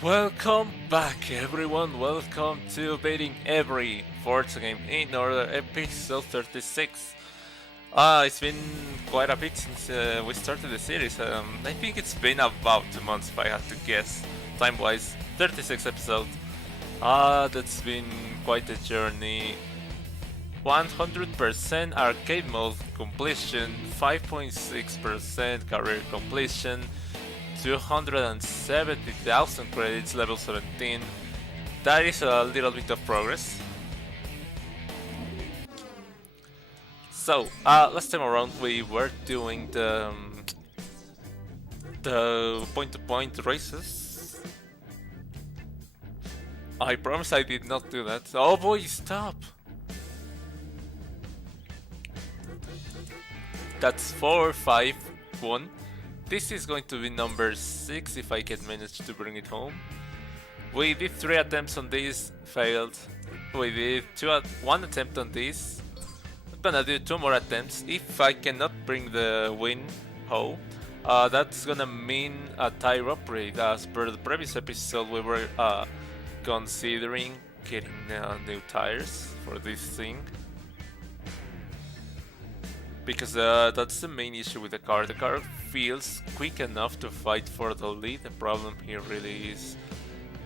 Welcome back everyone, welcome to beating every Forza game in order episode 36. It's been quite a bit since we started the series. I think it's been about 2 months if I had to guess, time-wise, 36 episodes. That's been quite a journey. 100% arcade mode completion, 5.6% career completion, 270,000 credits, level 17. That is a little bit of progress. So, last time around we were doing the point-to-point races. I promise I did not do that. Oh boy, stop! That's 4, 5, 1. This is going to be number 6 if I can manage to bring it home. We did 3 attempts on this, failed. We did 1 attempt on this. I'm gonna do 2 more attempts. If I cannot bring the win home, that's gonna mean a tire upgrade. As per the previous episode, we were considering getting new tires for this thing. Because that's the main issue with the car. The car feels quick enough to fight for the lead. The problem here really is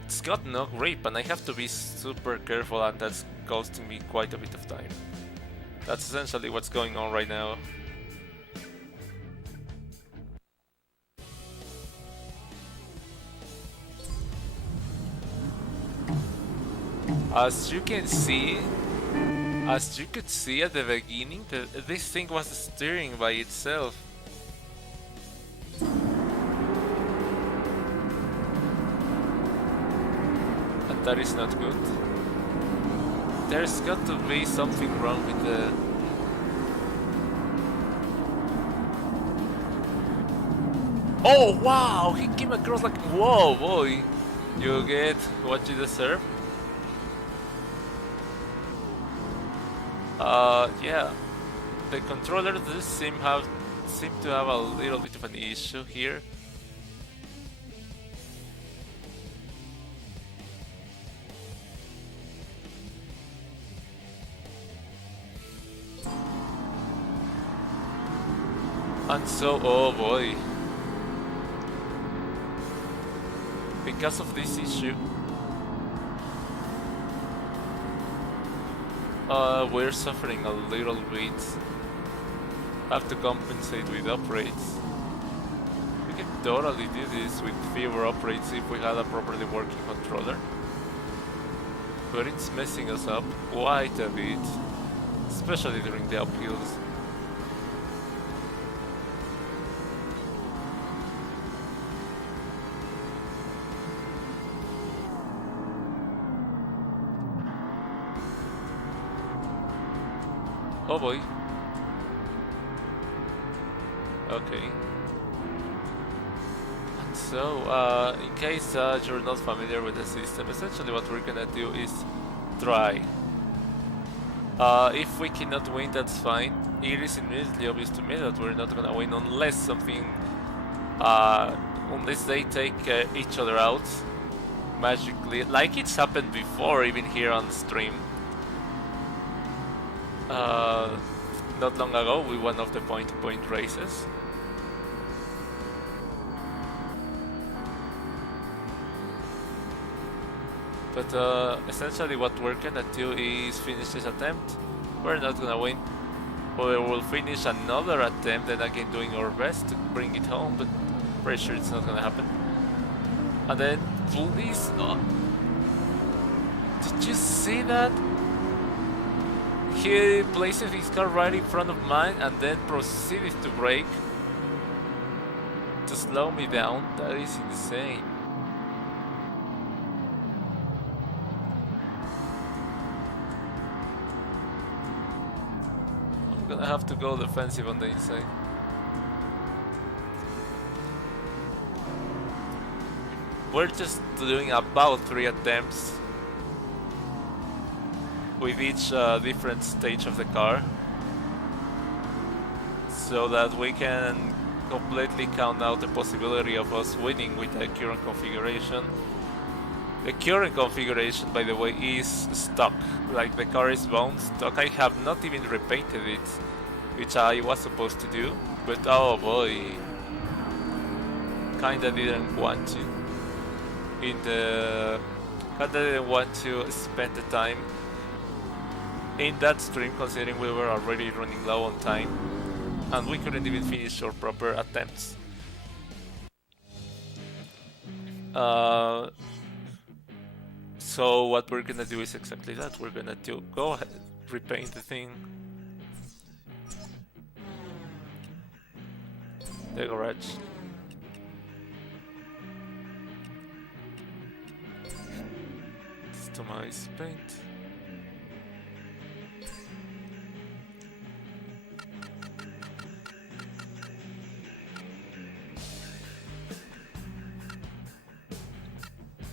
it's got no grip and I have to be super careful, and that's costing me quite a bit of time. That's essentially what's going on right now. As you can see, as you could see at the beginning, this thing was steering by itself. And that is not good. There's got to be something wrong with the... Oh wow! He came across like... Whoa boy! You get what you deserve. Yeah, the controller does seem to have a little bit of an issue here. And so, oh boy, because of this issue, we're suffering a little bit. Have to compensate with upgrades. We can totally do this with fewer upgrades if we had a properly working controller. But it's messing us up quite a bit, especially during the uphills. Oh boy. Okay. And so, in case you're not familiar with the system, essentially what we're gonna do is try. If we cannot win, that's fine. It is immediately obvious to me that we're not gonna win unless something... unless they take each other out magically, like it's happened before, even here on stream. Not long ago with one of the point-to-point races. But essentially what we're gonna do is finish this attempt. We're not gonna win. We will finish another attempt and again doing our best to bring it home, but pretty sure it's not gonna happen. And then please... Did you see that? He places his car right in front of mine and then proceeded to brake to slow me down. That is insane. I'm gonna have to go defensive on the inside. We're just doing about 3 attempts with each different stage of the car, so that we can completely count out the possibility of us winning with the current configuration. The current configuration, by the way, is stock. Like the car is bone stock. I have not even repainted it, which I was supposed to do. But oh boy, kinda didn't want to. Kinda didn't want to spend the time in that stream, considering we were already running low on time, and we couldn't even finish our proper attempts. So what we're gonna do is exactly that. We're gonna go ahead, repaint the thing. The garage. Customize paint.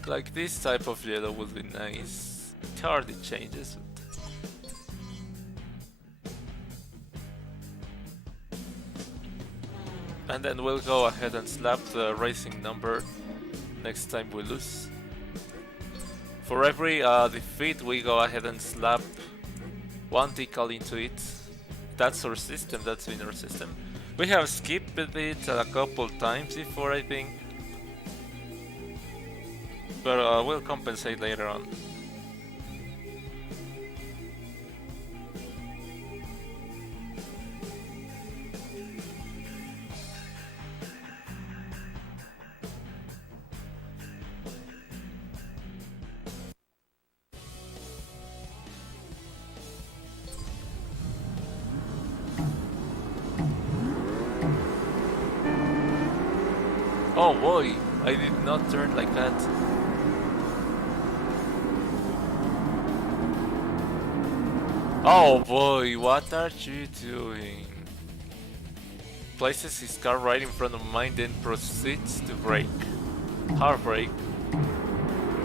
Like this type of yellow would be nice. It hardly changes. And then we'll go ahead and slap the racing number next time we lose. For every defeat we go ahead and slap one decal into it. That's our system, that's been our system. We have skipped it a couple times before, I think. But we'll compensate later on. Oh boy, I did not turn like that. Oh boy, what are you doing? Places his car right in front of mine, then proceeds to brake. Hard brake,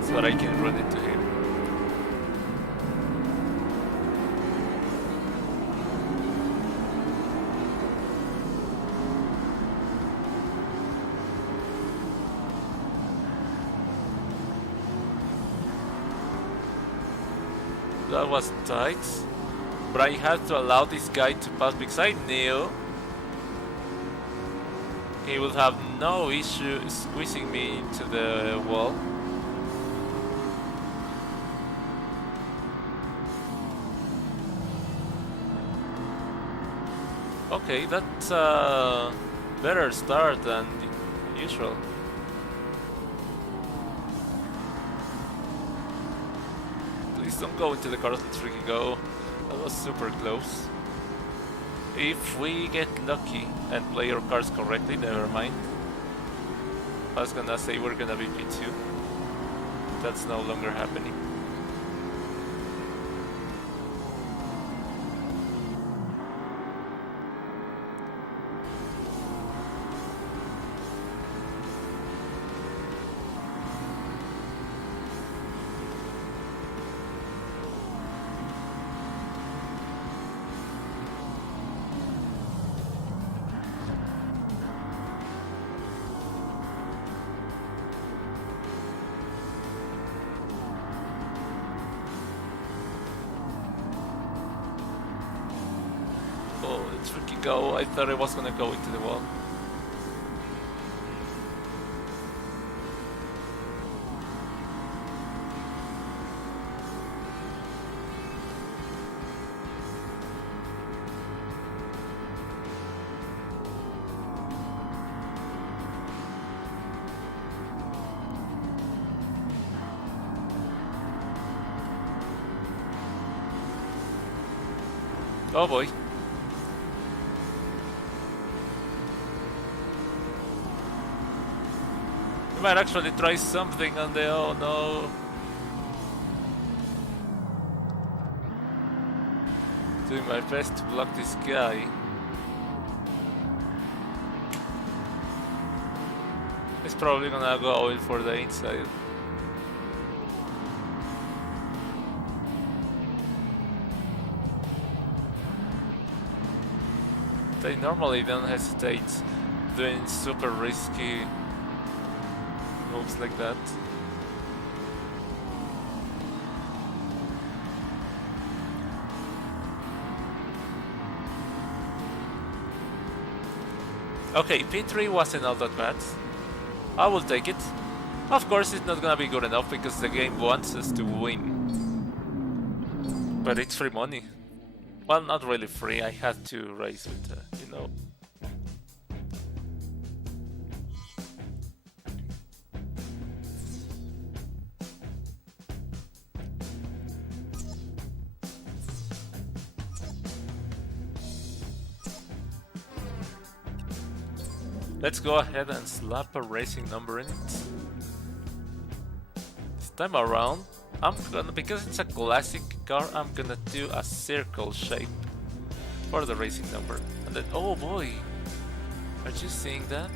so that I can run into him. That was tight. But I had to allow this guy to pass because I knew he would have no issue squeezing me into the wall. Okay, that's a better start than usual. Please don't go into the cars, let's freaking go. That was super close. If we get lucky and play our cards correctly, never mind. I was gonna say we're gonna be P2. That's no longer happening. Tricky go. I thought I was gonna go into the wall. Oh boy. Might actually try something on the oh no. Doing my best to block this guy. He's probably gonna go in for the inside. They normally don't hesitate doing super risky moves like that. Okay, P3 wasn't all that bad. I will take it. Of course, it's not gonna be good enough because the game wants us to win. But it's free money. Well, not really free. I had to race with, you know. Let's go ahead and slap a racing number in it. This time around, I'm gonna, because it's a classic car, I'm gonna do a circle shape for the racing number. And then, oh boy, are you seeing that?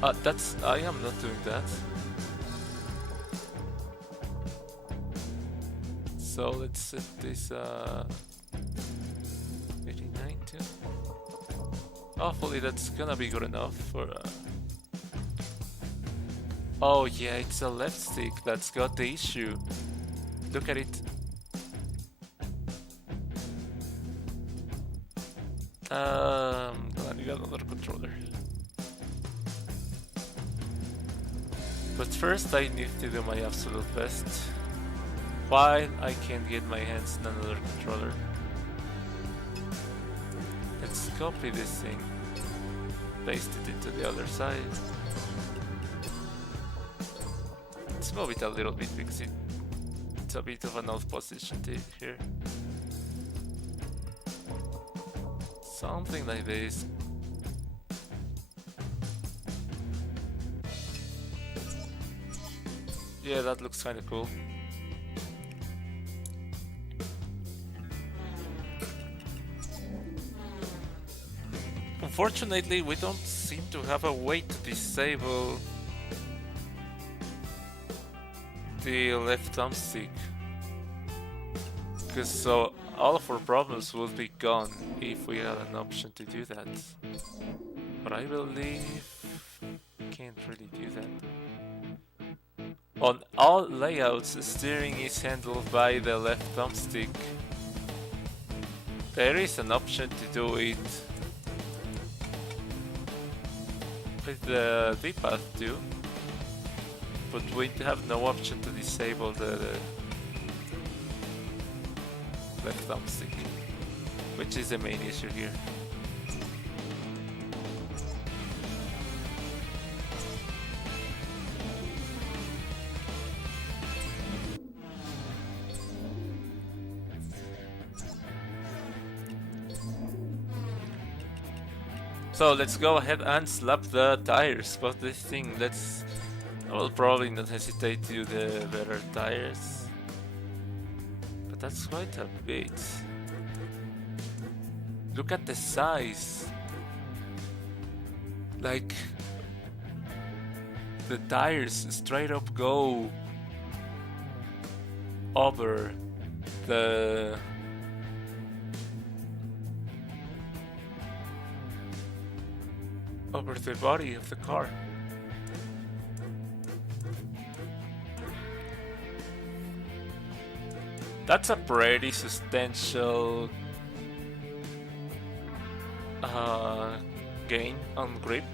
I am not doing that. So let's set this 89 too. Hopefully that's gonna be good enough for Oh yeah, it's a left stick that's got the issue. Look at it. Glad you got another controller. But first I need to do my absolute best while I can't get my hands on another controller. Let's copy this thing, paste it into the other side. Let's move it a little bit because it's a bit of an off position here. Something like this. Yeah, that looks kinda cool. Unfortunately, we don't seem to have a way to disable the left thumbstick, because so all of our problems would be gone if we had an option to do that. But I believe we can't really do that. On all layouts, steering is handled by the left thumbstick. There is an option to do it with the D-pad too, but we have no option to disable the left thumbstick, which is the main issue here. So let's go ahead and slap the tires, but this thing, I will probably not hesitate to do the better tires. But that's quite a bit. Look at the size. Like, the tires straight up go over the body of the car. That's a pretty substantial gain on grip.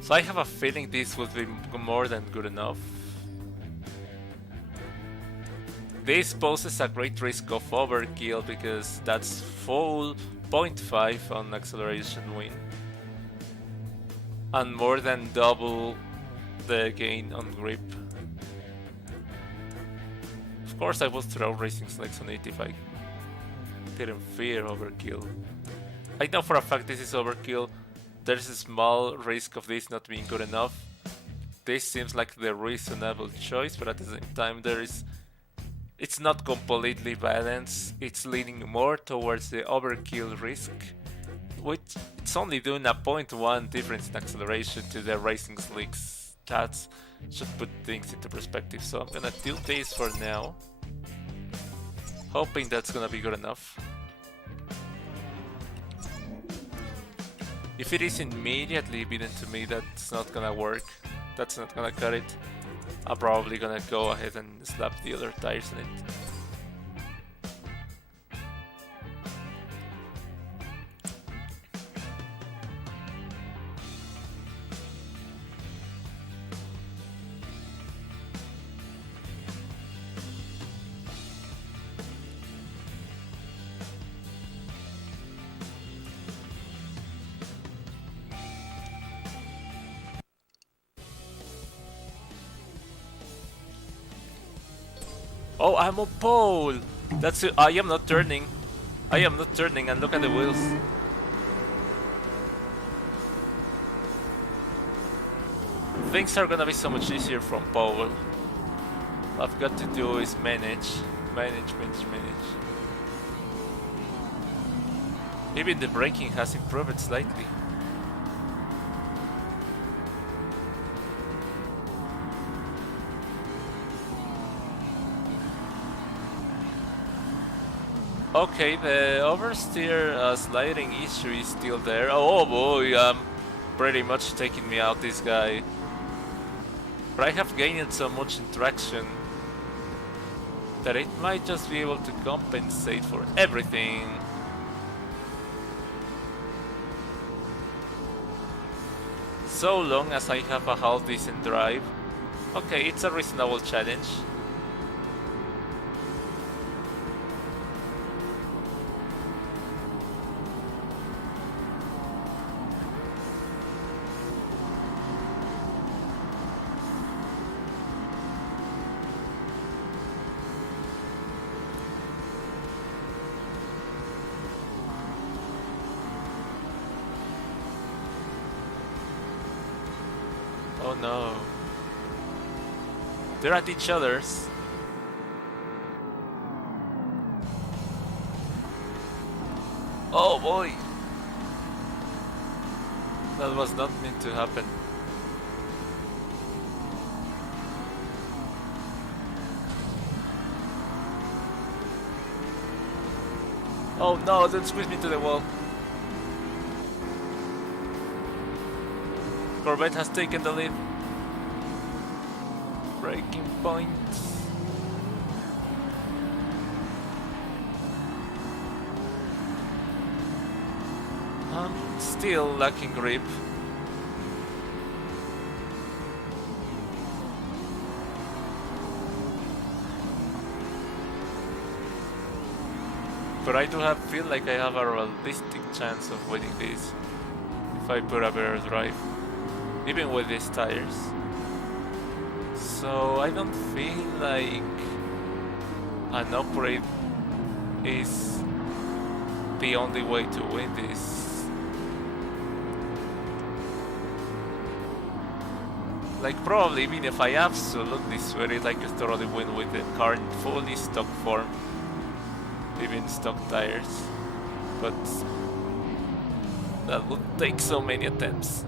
So I have a feeling this would be more than good enough. This poses a great risk of overkill because that's full 0.5 on acceleration win and more than double the gain on grip. Of course I would throw racing slicks on it if I didn't fear overkill. I know for a fact this is overkill. There's a small risk of this not being good enough. This seems like the reasonable choice, but at the same time it's not completely balanced. It's leaning more towards the overkill risk, which it's only doing a 0.1 difference in acceleration to the racing slicks. That should put things into perspective. So I'm gonna do this for now, hoping that's gonna be good enough. If it is immediately evident to me that's not gonna work, that's not gonna cut it, I'm probably gonna go ahead and slap the other tires on it. Oh, I'm on pole! That's it. I am not turning. I am not turning, and look at the wheels. Things are gonna be so much easier from pole. All I've got to do is manage. Even the braking has improved slightly. Okay, the oversteer sliding issue is still there. Oh boy, pretty much taking me out, this guy. But I have gained so much interaction that it might just be able to compensate for everything. So long as I have a half decent drive. Okay, it's a reasonable challenge. Oh no. They're at each other's. Oh boy! That was not meant to happen. Oh no, don't squeeze me to the wall. Corvette has taken the lead. Braking point. I'm still lacking grip. But I do feel like I have a realistic chance of winning this if I put a better drive, even with these tires. So I don't feel like an upgrade is the only way to win this. Like, probably even if I absolutely swear it, I could totally win with the car in fully stock form, even stock tires, but that would take so many attempts,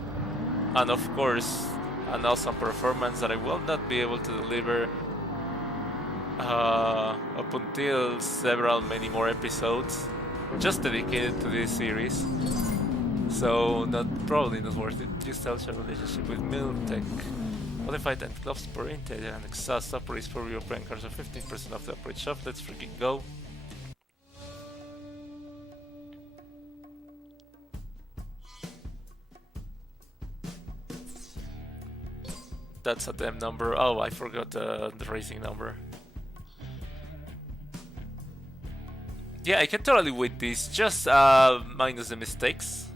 and of course an awesome performance that I will not be able to deliver up until many more episodes just dedicated to this series. So probably not worth it. Establish a relationship with Miltech. Modified and gloves per intake and exhaust upgrades for European cars are 15% off the upgrade shop. Let's freaking go. That's a damn number. Oh, I forgot the racing number. Yeah, I can totally win this, just minus the mistakes.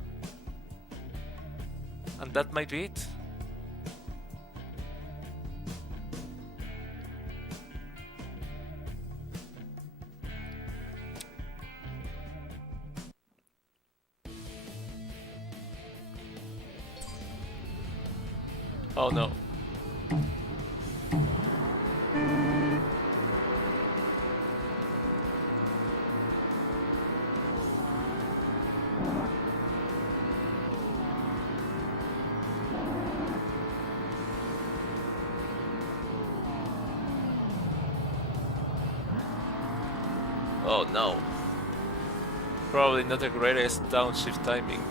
And that might be it. Oh no. Oh no. Probably not the greatest downshift timing.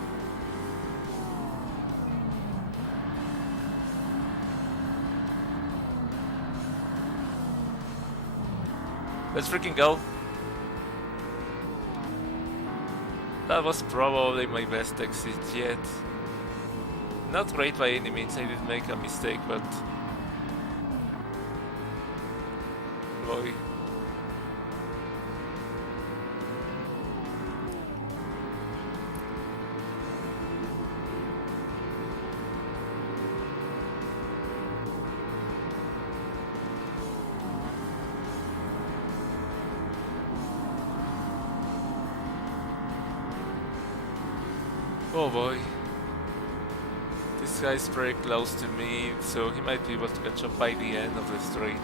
Let's freaking go. That was probably my best exit yet. Not great by any means, I did make a mistake, but... boy. Oh boy. This guy's very close to me, so he might be able to catch up by the end of the straight.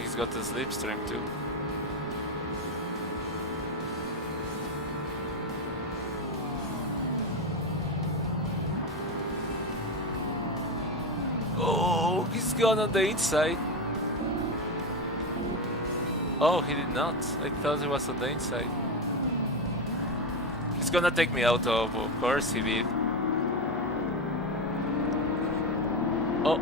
He's got the slipstream too. Oh, he's gone on the inside. Oh, he did not. I thought he was on the inside. He's gonna take me out of course he did. Oh.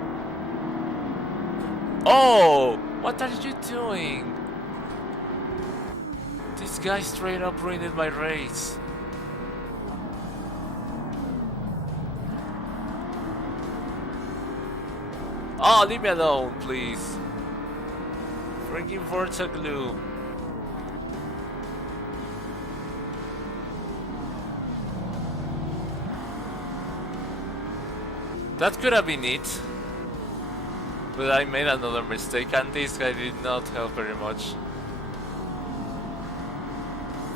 Oh! What are you doing? This guy straight up ruined my race. Oh, leave me alone, please. Freaking Forza glue. That could have been it, but I made another mistake and this guy did not help very much.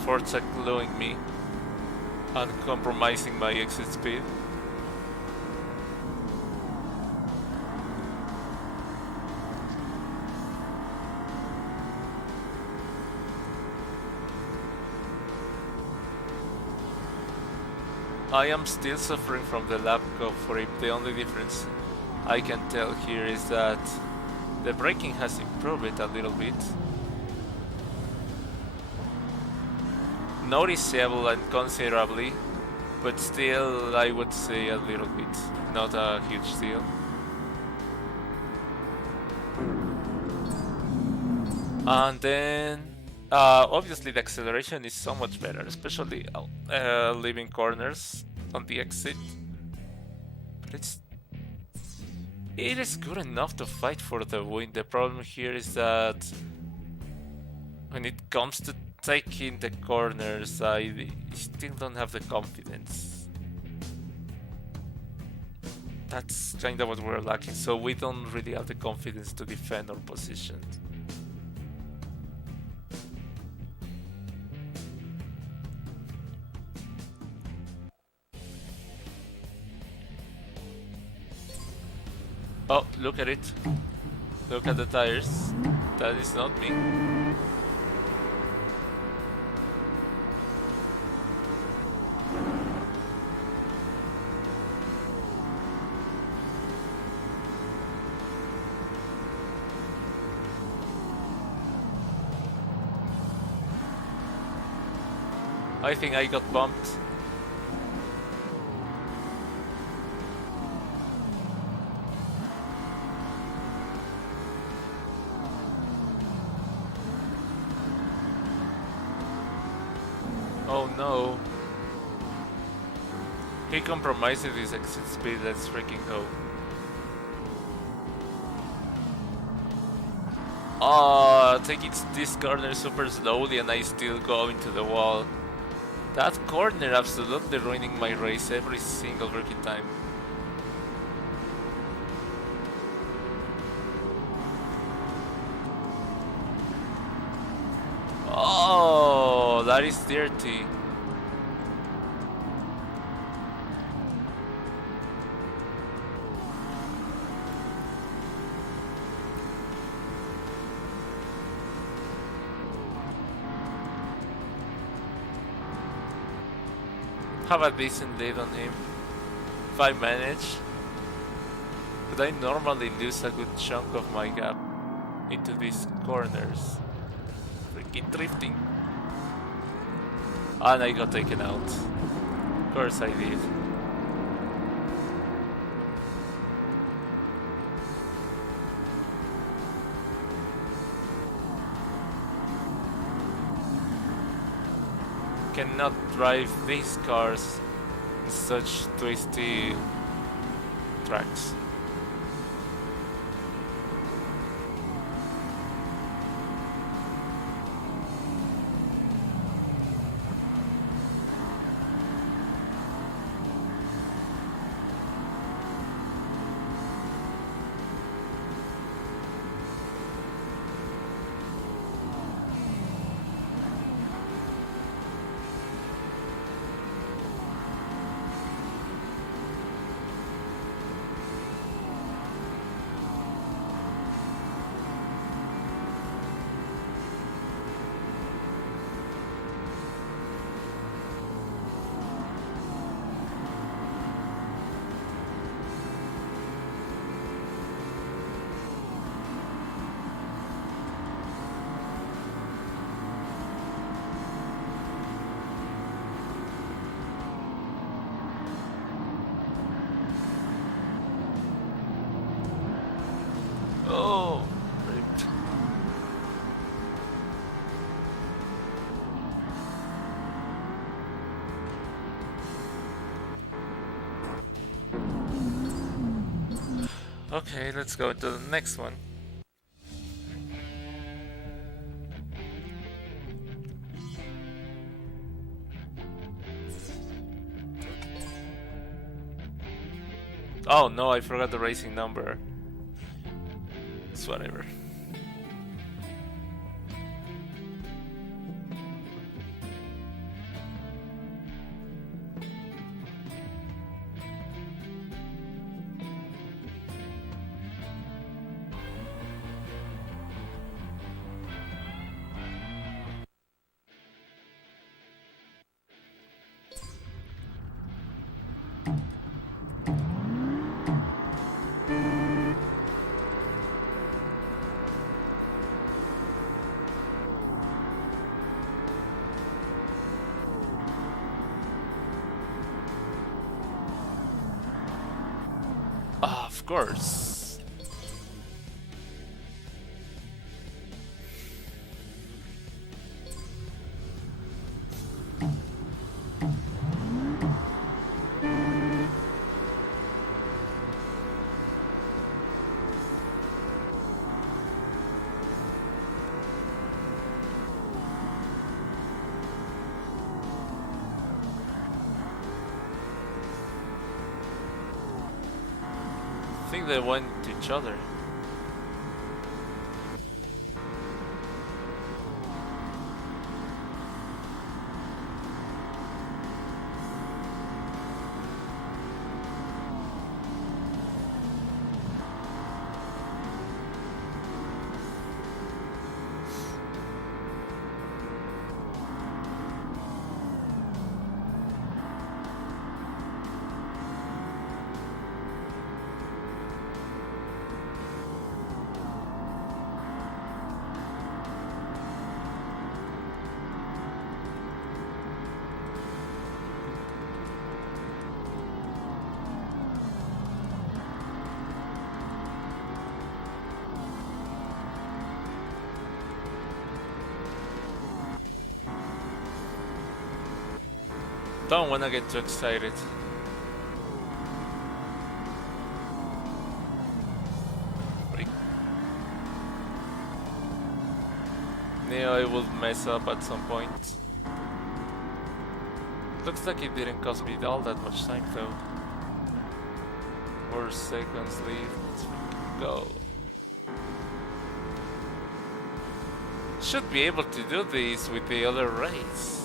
Forza gluing me and compromising my exit speed. I am still suffering from the lap cup for him. The only difference I can tell here is that the braking has improved a little bit. Noticeable and considerably, but still I would say a little bit, not a huge deal. And then obviously the acceleration is so much better, especially leaving corners on the exit. But it is good enough to fight for the win. The problem here is that when it comes to taking the corners, I still don't have the confidence. That's kind of what we're lacking, so we don't really have the confidence to defend our position. Oh, look at it. Look at the tires. That is not me. I think I got bumped. Oh no. He compromised his exit speed, let's freaking go. Oh, taking this corner super slowly and I still go into the wall. That corner absolutely ruining my race every single freaking time. Oh, that is dirty. Have a decent lead on him, if I manage. But I normally lose a good chunk of my gap into these corners. Freaking drifting. And I got taken out. Of course I did. cannot drive these cars in such twisty tracks. Oh, ripped. Okay, let's go to the next one. Oh no, I forgot the racing number. It's whatever. Ah, of course. I think they went to each other. Don't wanna get too excited. Wait. Neo, I will mess up at some point. Looks like it didn't cost me all that much time though. 4 seconds left. Let's go. Should be able to do this with the other race.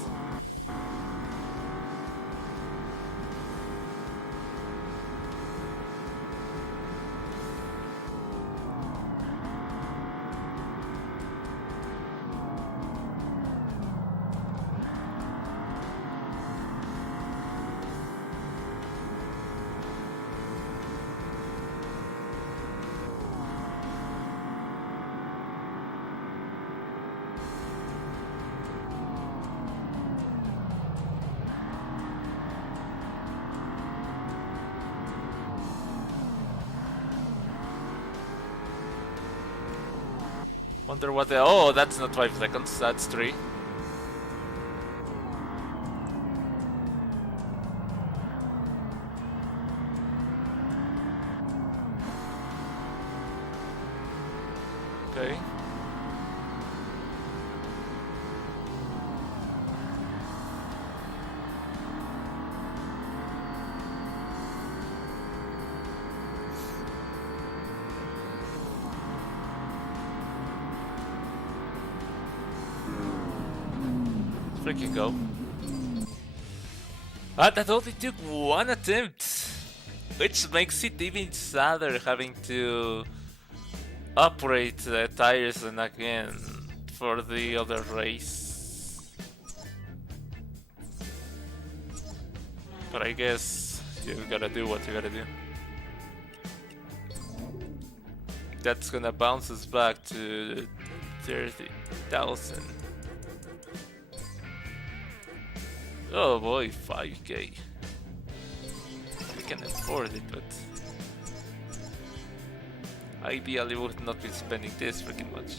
Wonder what the... Oh, that's not 5 seconds, that's 3. Okay. Freaking go. Ah, that only took one attempt! Which makes it even sadder having to operate the tires and again for the other race. But I guess you gotta do what you gotta do. That's gonna bounce us back to 30,000. Oh boy, 5k. We can afford it, but ideally would not be spending this freaking much.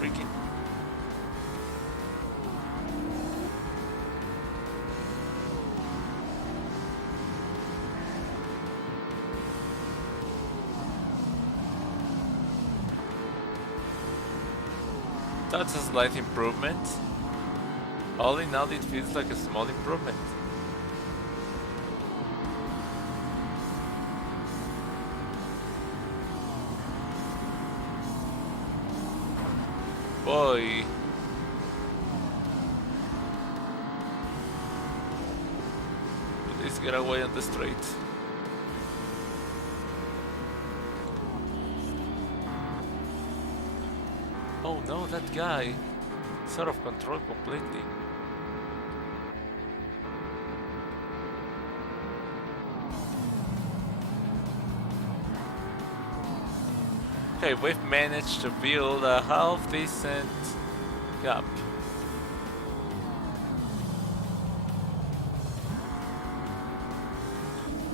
Freaking. That's a slight improvement. All in all, it feels like a small improvement. Boy. Please get away on the straight. Oh no, that guy is out of control completely. Okay, we've managed to build a half decent gap.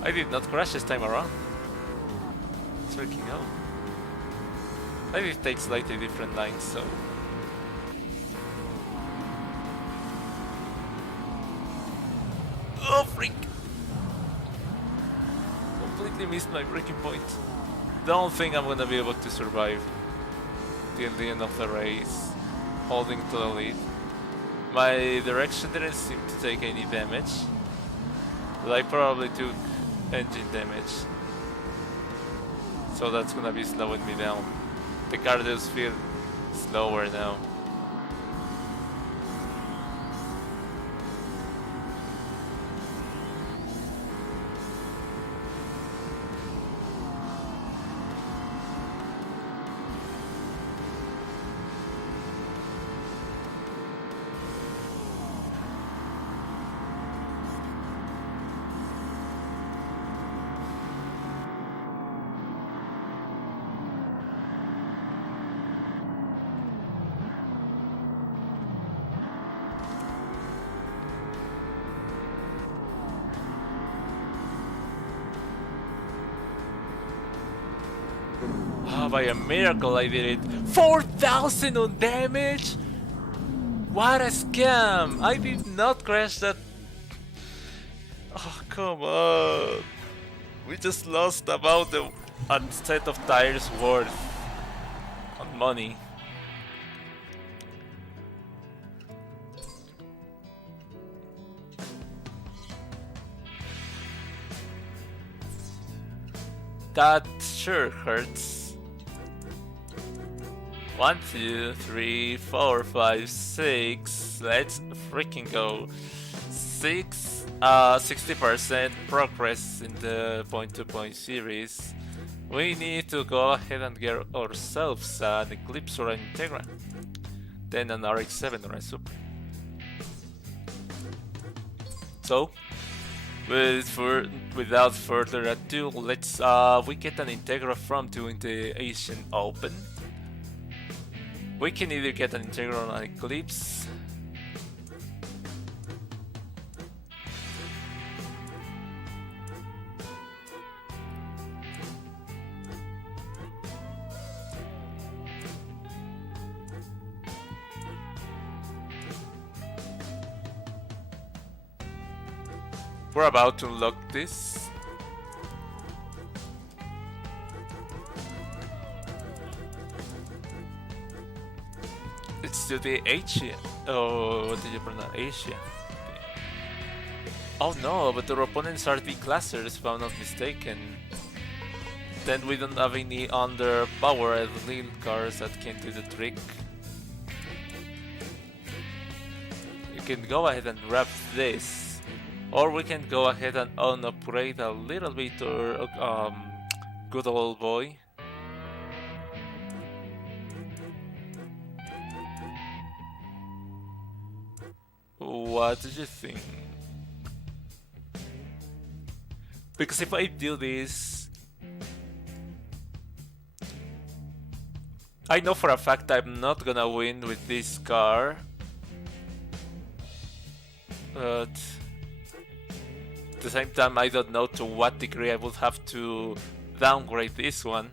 I did not crash this time around. It's working out. I did take slightly different lines, so... Oh, freak! Completely missed my breaking point. Don't think I'm gonna be able to survive till the end of the race, holding to the lead. My direction didn't seem to take any damage, but I probably took engine damage. So that's gonna be slowing me down. The car does feel slower now. By a miracle I did it. 4,000 on damage? What a scam! I did not crash that. Oh, come on. We just lost about a set of tires worth on money. That sure hurts. 1, 2, 3, 4, 5, 6. Let's freaking go. 60% progress in the point-to-point series. We need to go ahead and get ourselves an Eclipse or an Integra. Then an RX-7 or a Super. So, without further ado, let's we get an Integra from doing the Asian Open. We can either get an Integra or an Eclipse. We're about to unlock this. Let's do the Asia. Oh, what did you pronounce? Asia. Oh no, but our opponents are D-classers, if I'm not mistaken. Then we don't have any underpowered little cars that can do the trick. You can go ahead and grab this. Or we can go ahead and upgrade a little bit or good old boy. What did you think? Because if I do this, I know for a fact I'm not gonna win with this car. But at the same time, I don't know to what degree I would have to downgrade this one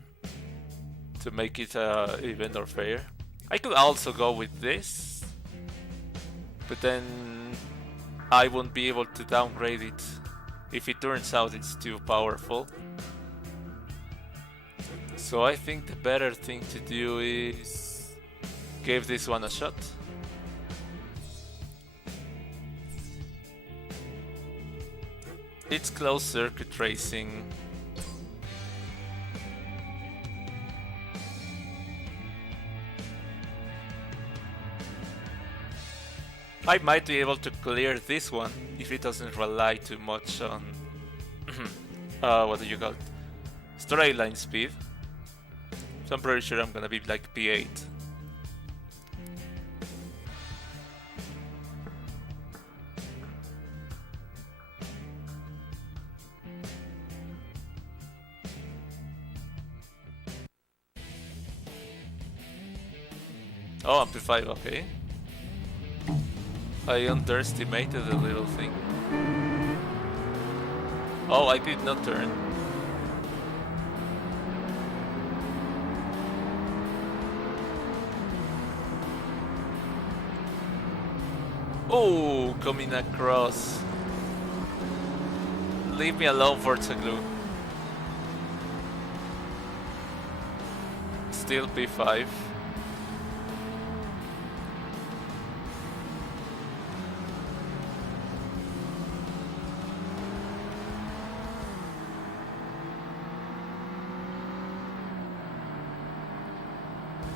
to make it even or fair. I could also go with this, but then I won't be able to downgrade it if it turns out it's too powerful. So I think the better thing to do is give this one a shot. It's closed circuit racing. I might be able to clear this one if it doesn't rely too much on what do you call it? Straight line speed. So I'm pretty sure I'm gonna be like P8. Oh, I'm P5, okay. I underestimated the little thing. Oh, I did not turn. Oh, coming across. Leave me alone, Forza Glue. Still P5.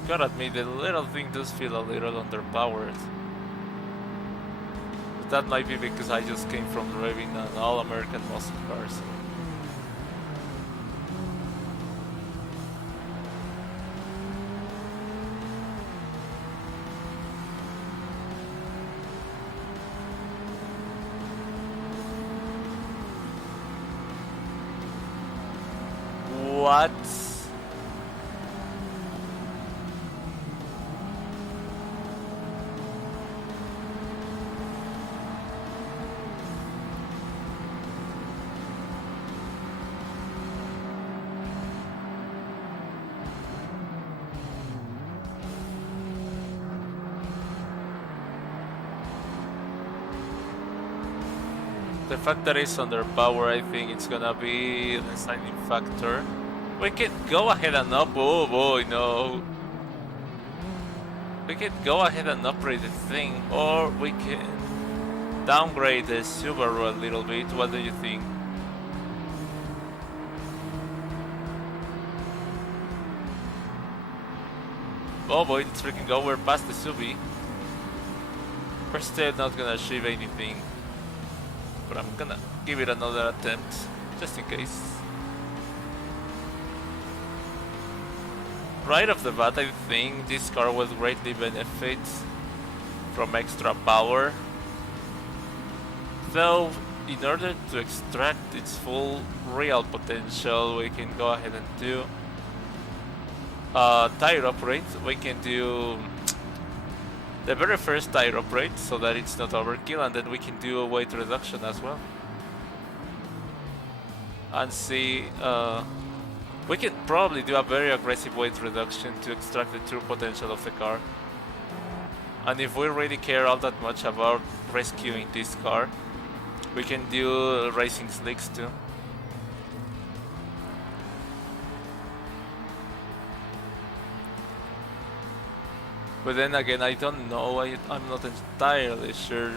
Gotta admit, the little thing does feel a little underpowered. But that might be because I just came from driving an all-American muscle car. So. What? The fact that it's underpowered, I think it's gonna be the deciding factor. We can go ahead and oh boy, no. We can go ahead and upgrade the thing, or we can downgrade the Subaru a little bit. What do you think? Oh boy, it's freaking over past the Subi. We're still not gonna achieve anything, but I'm gonna give it another attempt, just in case. Right off the bat, I think this car will greatly benefit from extra power. Though, in order to extract its full real potential, we can go ahead and do tire upgrade. We can do the very first tire upgrade so that it's not overkill, and then we can do a weight reduction as well. And see, we can probably do a very aggressive weight reduction to extract the true potential of the car. And if we really care all that much about rescuing this car, we can do racing slicks too. But then again, I don't know, I'm not entirely sure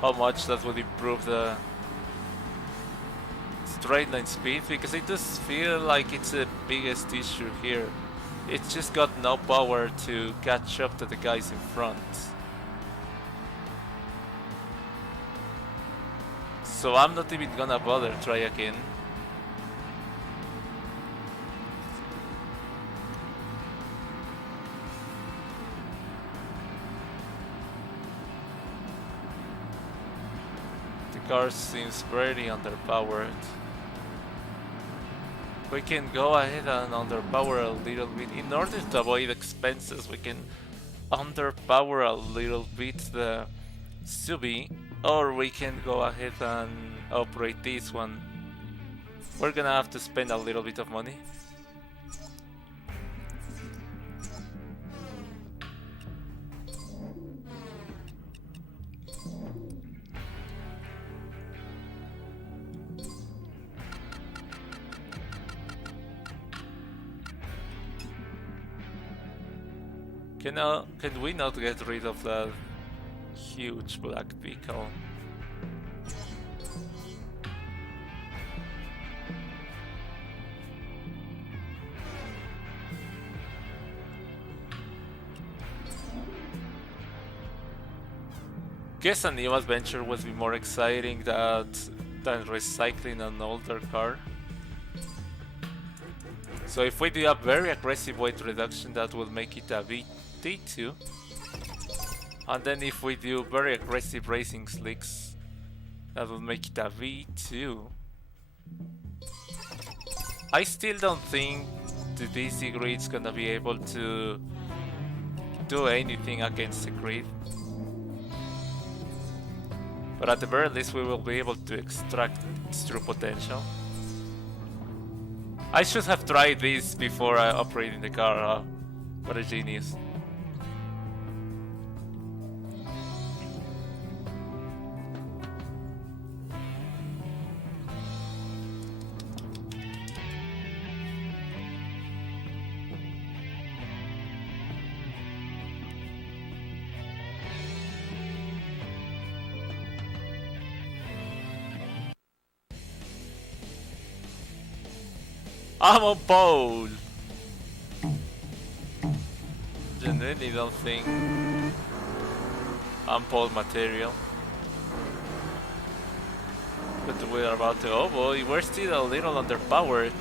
how much that would improve the straight line speed, because it does feel like it's the biggest issue here. It's just got no power to catch up to the guys in front. So I'm not even gonna bother try again. The car seems pretty underpowered. We can go ahead and underpower a little bit. In order to avoid expenses, we can underpower a little bit the Subi, or we can go ahead and operate this one. We're gonna have to spend a little bit of money. Can we not get rid of that huge black vehicle? Guess a new adventure would be more exciting than recycling an older car. So if we do a very aggressive weight reduction, that will make it a VT2. And then if we do very aggressive racing slicks, that will make it a V2. I still don't think the DC grid's gonna be able to do anything against the grid. But at the very least we will be able to extract its true potential. I should have tried this before operating the car. What a genius. I'm on pole! Genuinely don't think I'm pole material. But we're about to... Oh boy, we're still a little underpowered.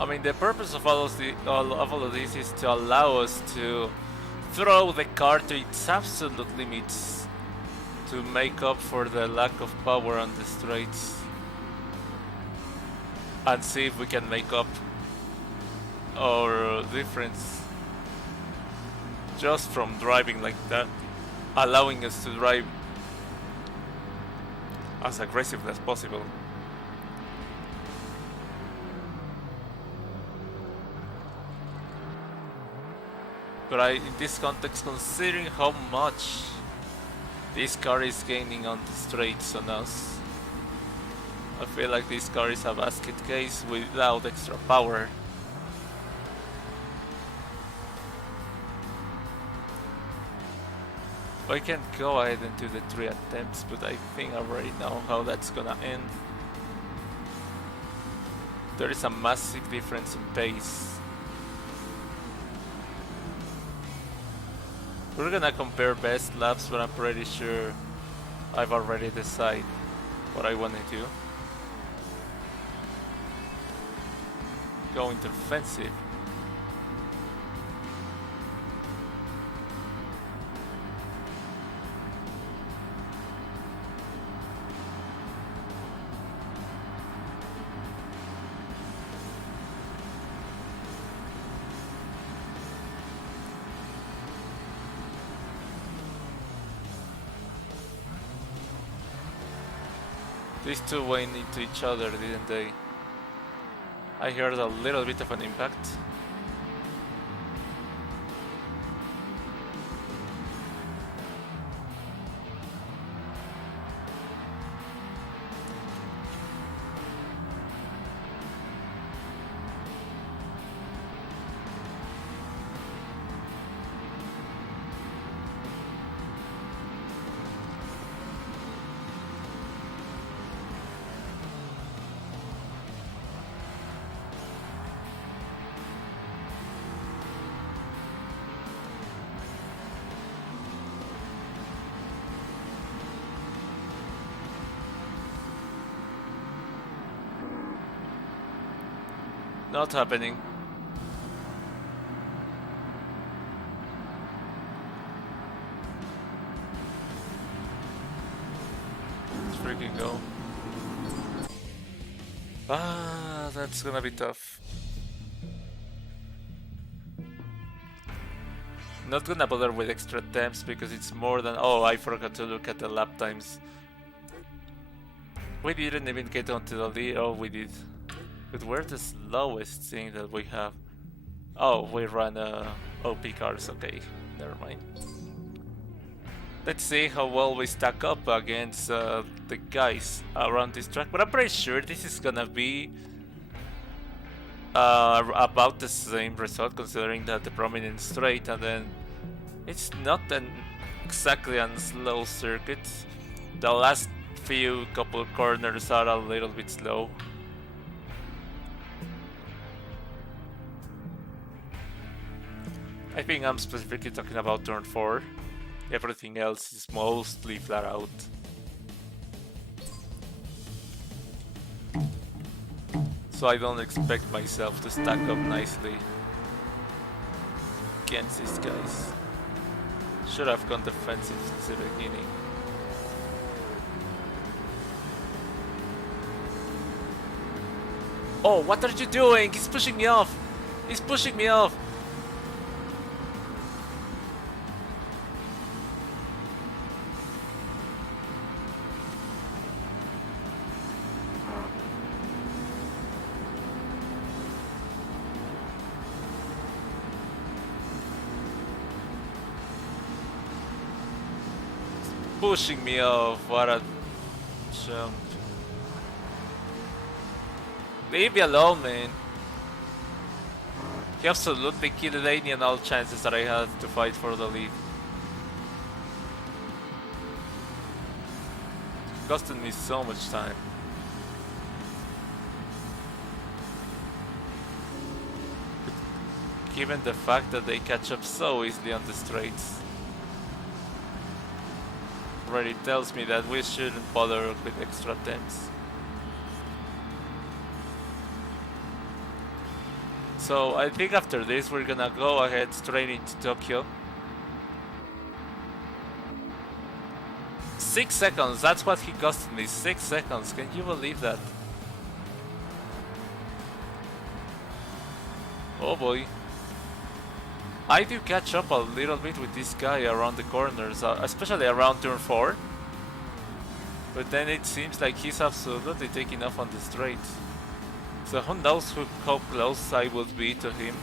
I mean, the purpose of all of this is to allow us to throw the car to its absolute limits to make up for the lack of power on the straights, and see if we can make up our difference just from driving like that, allowing us to drive as aggressively as possible. But in this context, considering how much this car is gaining on the straights on us, I feel like this car is a basket case without extra power. I can go ahead and do the 3 attempts, but I think I already know how that's gonna end. There is a massive difference in pace. We're gonna compare best laps, but I'm pretty sure I've already decided what I wanna do. Go into offensive. These two went into each other, didn't they? I heard a little bit of an impact. Not happening. Let's freaking go. That's gonna be tough. Not gonna bother with extra attempts because it's more than... Oh, I forgot to look at the lap times. We didn't even get onto the lead. Oh, we did. But we're the slowest thing that we have. Oh, we run OP cars. Okay, never mind. Let's see how well we stack up against the guys around this track. But I'm pretty sure this is gonna be about the same result, considering that the prominent straight, and then it's not exactly a slow circuit. The last few couple corners are a little bit slow. I think I'm specifically talking about turn 4. Everything else is mostly flat out. So I don't expect myself to stack up nicely against these guys. Should have gone defensive since the beginning. Oh, what are you doing? He's pushing me off! He's pushing me off! Pushing me off, what a chump. Leave me alone, man. He absolutely killed any and all chances that I had to fight for the lead. Costing me so much time. Given the fact that they catch up so easily on the straights, already tells me that we shouldn't bother with extra attempts. So I think after this we're gonna go ahead straight into Tokyo. 6 seconds, that's what he costed me, 6 seconds, can you believe that? Oh boy. I do catch up a little bit with this guy around the corners, especially around turn 4. But then it seems like he's absolutely taking off on the straight. So who knows how close I would be to him.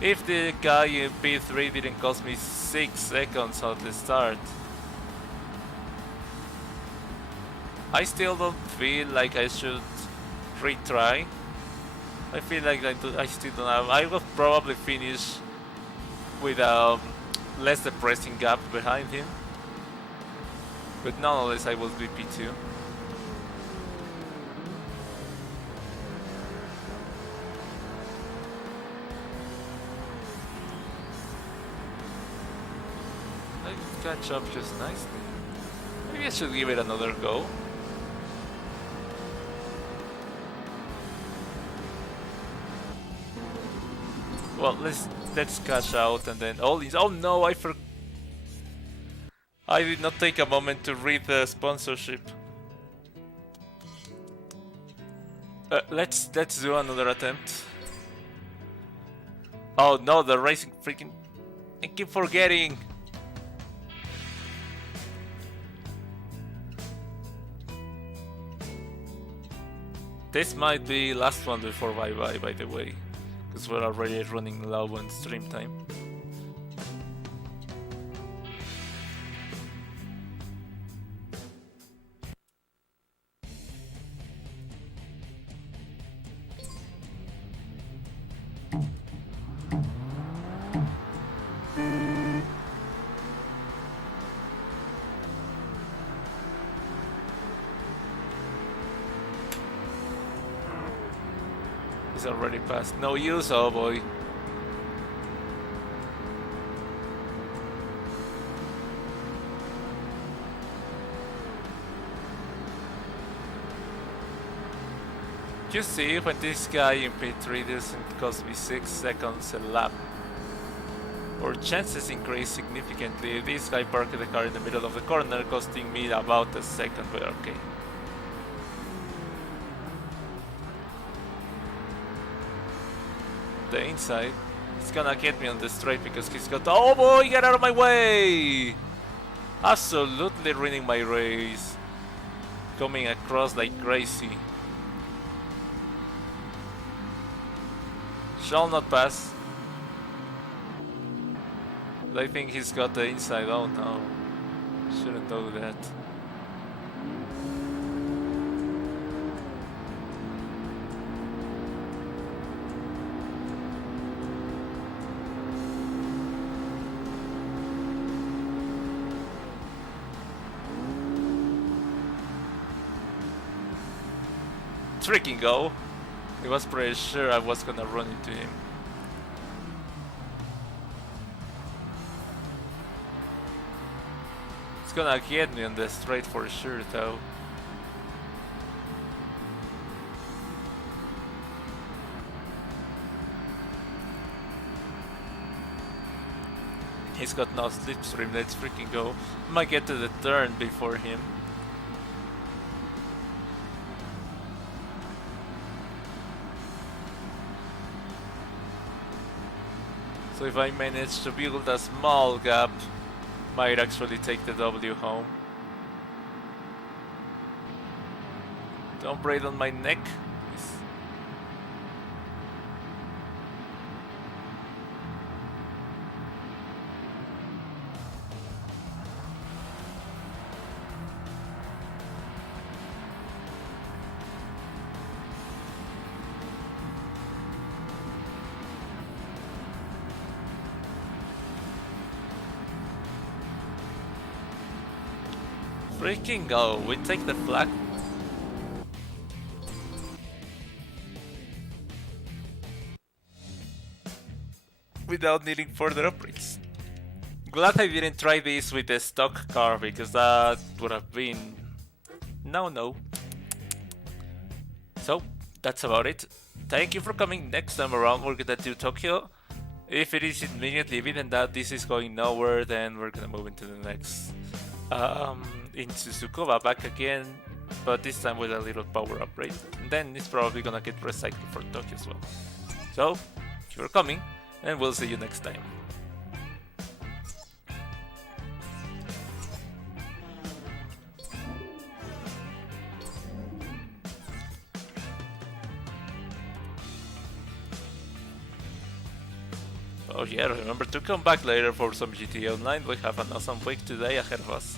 If the guy in P3 didn't cost me 6 seconds at the start. I still don't feel like I should retry. I feel like I still don't have. I will probably finish with a less depressing gap behind him. But nonetheless, I will be P2. I catch up just nicely. Maybe I should give it another go. Well, let's cash out and then all these. Oh no, I did not take a moment to read the sponsorship. Let's do another attempt. Oh no, the racing freaking. I keep forgetting. This might be last one before bye-bye, by the way. Because we're already running low on stream time. He's already passed. No use, oh boy. You see, when this guy in P3 doesn't cost me 6 seconds a lap, our chances increase significantly. This guy parked the car in the middle of the corner, costing me about a second, but okay. The inside, he's gonna get me on the straight because he's got. Oh boy, get out of my way! Absolutely ruining my race. Coming across like crazy. Shall not pass. I think he's got the inside. Oh no, shouldn't do that. Freaking go! I was pretty sure I was gonna run into him. It's gonna get me on the straight for sure though. He's got no slipstream, let's freaking go. Might get to the turn before him. So if I manage to build a small gap, might actually take the W home. Don't braid on my neck. Freaking go, we take the flag. Without needing further upgrades. Glad I didn't try this with the stock car because that would have been no. So that's about it. Thank you for coming. Next time around we're gonna do Tokyo. If it is immediately evident that this is going nowhere, then we're gonna move into the next into Tsukuba back again, but this time with a little power upgrade. And then it's probably gonna get recycled for Tokyo as well. So, thank you for coming, and we'll see you next time. Oh yeah, remember to come back later for some GTA Online. We have an awesome week today ahead of us.